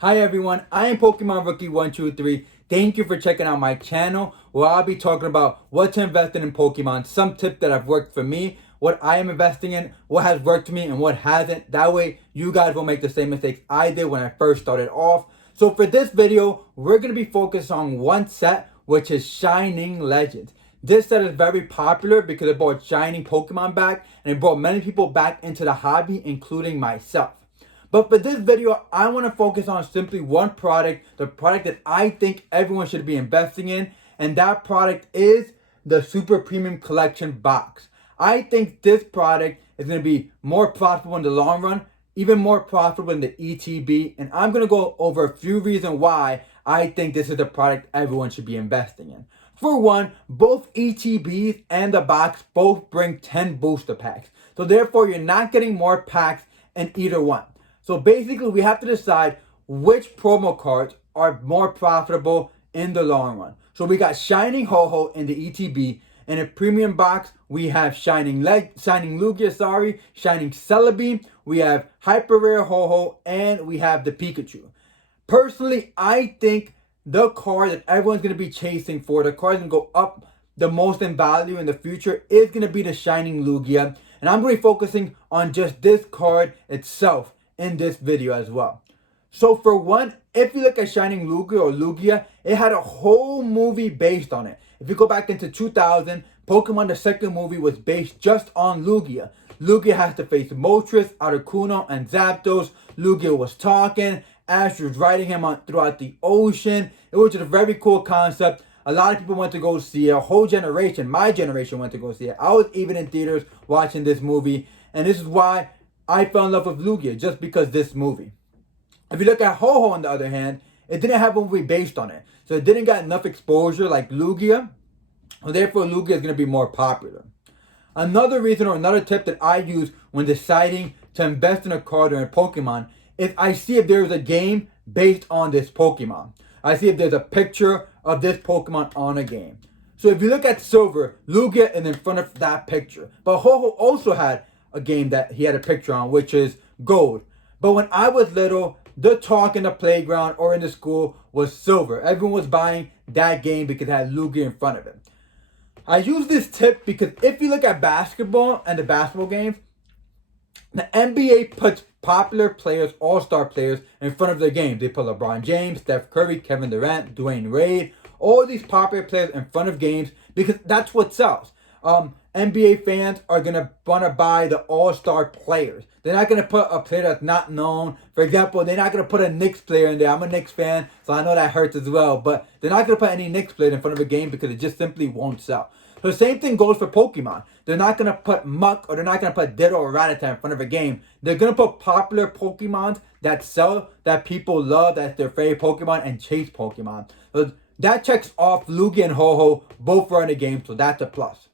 Hi everyone, I am Pokemon Rookie 123. Thank you for checking out my channel where I'll be talking about what to invest in Pokemon, some tips that have worked for me, what I am investing in, what has worked for me and what hasn't. That way you guys won't make the same mistakes I did when I first started off. So for this video, we're going to be focused on one set, which is Shining Legends. This set is very popular because it brought Shining Pokemon back and it brought many people back into the hobby, including myself. But for this video, I want to focus on simply one product, the product that I think everyone should be investing in, and that product is the Super Premium Collection box. I think this product is going to be more profitable in the long run, even more profitable than the ETB, and I'm going to go over a few reasons why I think this is the product everyone should be investing in. For one, both ETBs and the box both bring 10 booster packs. So therefore, you're not getting more packs in either one. So basically, we have to decide which promo cards are more profitable in the long run. So we got Shining Ho-Oh in the ETB. In a premium box, we have Shining Lugia, Shining Celebi. We have Hyper Rare Ho-Oh, and we have the Pikachu. Personally, I think the card that everyone's going to be chasing for, the card that's going to go up the most in value in the future, is going to be the Shining Lugia. And I'm going to be focusing on just this card itself in this video as well. So for one, if you look at Shining Lugia or Lugia, it had a whole movie based on it. If you go back into 2000, Pokemon the second movie was based just on Lugia. Lugia has to face Moltres, Articuno, and Zapdos. Lugia was talking, Ash was riding him throughout the ocean. It was just a very cool concept. A lot of people went to go see it. A whole generation, my generation, went to go see it. I was even in theaters watching this movie, and this is why I fell in love with Lugia, just because this movie. If you look at Ho-Oh on the other hand, it didn't have a movie based on it. So it didn't get enough exposure like Lugia. So therefore Lugia is going to be more popular. Another reason or another tip that I use when deciding to invest in a card or in Pokemon is I see if there's a game based on this Pokemon. I see if there's a picture of this Pokemon on a game. So if you look at Silver, Lugia is in front of that picture. But Ho-Oh also had a game that he had a picture on, which is Gold. But when I was little, the talk in the playground or in the school was Silver. Everyone was buying that game because it had Lugia in front of it. I use this tip because if you look at basketball and the basketball games, the NBA puts popular players, all-star players, in front of their games. They put LeBron James, Steph Curry, Kevin Durant, Dwayne Wade, all these popular players in front of games because that's what sells. NBA fans are going to want to buy the all-star players. They're not going to put a player that's not known. For example, they're not going to put a Knicks player in there. I'm a Knicks fan, so I know that hurts as well. But they're not going to put any Knicks player in front of a game because it just simply won't sell. So the same thing goes for Pokemon. They're not going to put Muck or they're not going to put Ditto or Rattata in front of a game. They're going to put popular Pokemons that sell, that people love, that's their favorite Pokemon, and chase Pokemon. So that checks off Lugia and Ho-Oh, both are in the game, so that's a plus.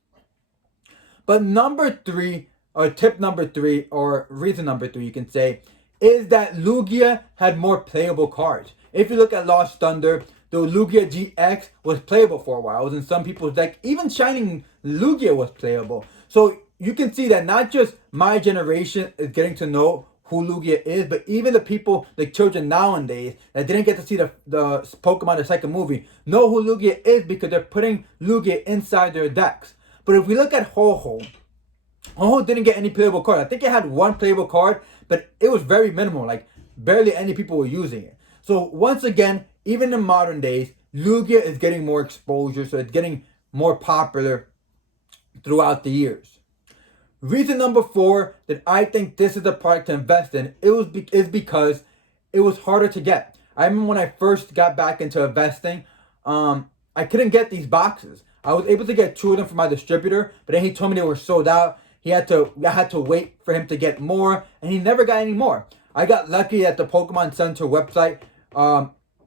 But number three, or tip number three, or reason number three, you can say, is that Lugia had more playable cards. If you look at Lost Thunder, the Lugia GX was playable for a while. It was in some people's deck. Even Shining Lugia was playable. So you can see that not just my generation is getting to know who Lugia is, but even the people, the children nowadays that didn't get to see the Pokemon the second movie, know who Lugia is because they're putting Lugia inside their decks. But if we look at Ho-Oh, Ho-Oh didn't get any playable card. I think it had one playable card, but it was very minimal. Like, barely any people were using it. So, once again, even in modern days, Lugia is getting more exposure. So, it's getting more popular throughout the years. Reason number four that I think this is the product to invest in is because it was harder to get. I remember when I first got back into investing, I couldn't get these boxes. I was able to get 2 of them from my distributor, but then he told me they were sold out. I had to wait for him to get more, and he never got any more. I got lucky that the Pokemon Center website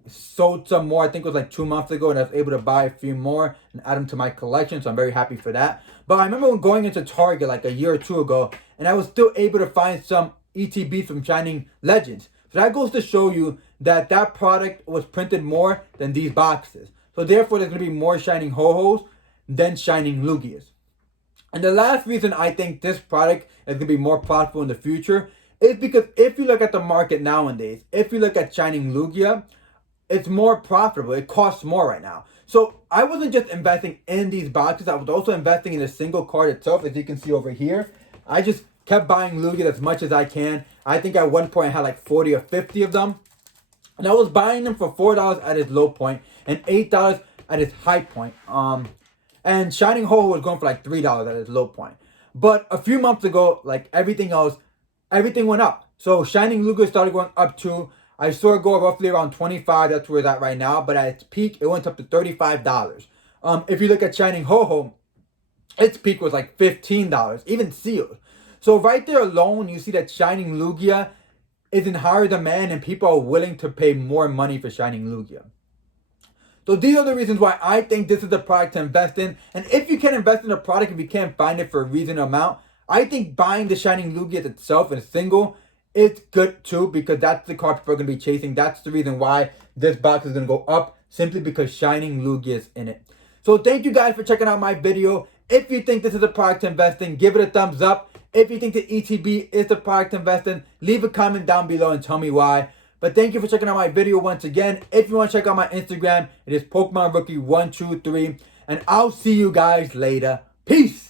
sold some more. I think it was like 2 months ago, and I was able to buy a few more and add them to my collection, so I'm very happy for that. But I remember when going into Target like a year or two ago, and I was still able to find some ETBs from Shining Legends. So that goes to show you that that product was printed more than these boxes. So therefore, there's going to be more Shining Ho-Ohs than Shining Lugias. And the last reason I think this product is going to be more profitable in the future is because if you look at the market nowadays, if you look at Shining Lugia, it's more profitable. It costs more right now. So I wasn't just investing in these boxes. I was also investing in a single card itself, as you can see over here. I just kept buying Lugia as much as I can. I think at one point I had like 40 or 50 of them. And I was buying them for $4 at its low point and $8 at its high point. And Shining Ho-Oh was going for like $3 at its low point. But a few months ago, like everything else, everything went up. So Shining Lugia started going up too. I saw it go roughly around 25. That's where it's at right now. But at its peak, it went up to $35. If you look at Shining Ho-Oh, its peak was like $15, even sealed. So right there alone, you see that Shining Lugia is in higher demand and people are willing to pay more money for Shining Lugia. So these are the reasons why I think this is the product to invest in. And if you can invest in a product, if you can't find it for a reasonable amount, I think buying the Shining Lugia itself in a single is good too, because that's the card people are going to be chasing. That's the reason why this box is going to go up, simply because Shining Lugia is in it. So thank you guys for checking out my video. If you think this is a product to invest in, give it a thumbs up. If you think the ETB is the product to invest in, leave a comment down below and tell me why. But thank you for checking out my video once again. If you want to check out my Instagram, it is Pokemon Rookie 123. And I'll see you guys later. Peace!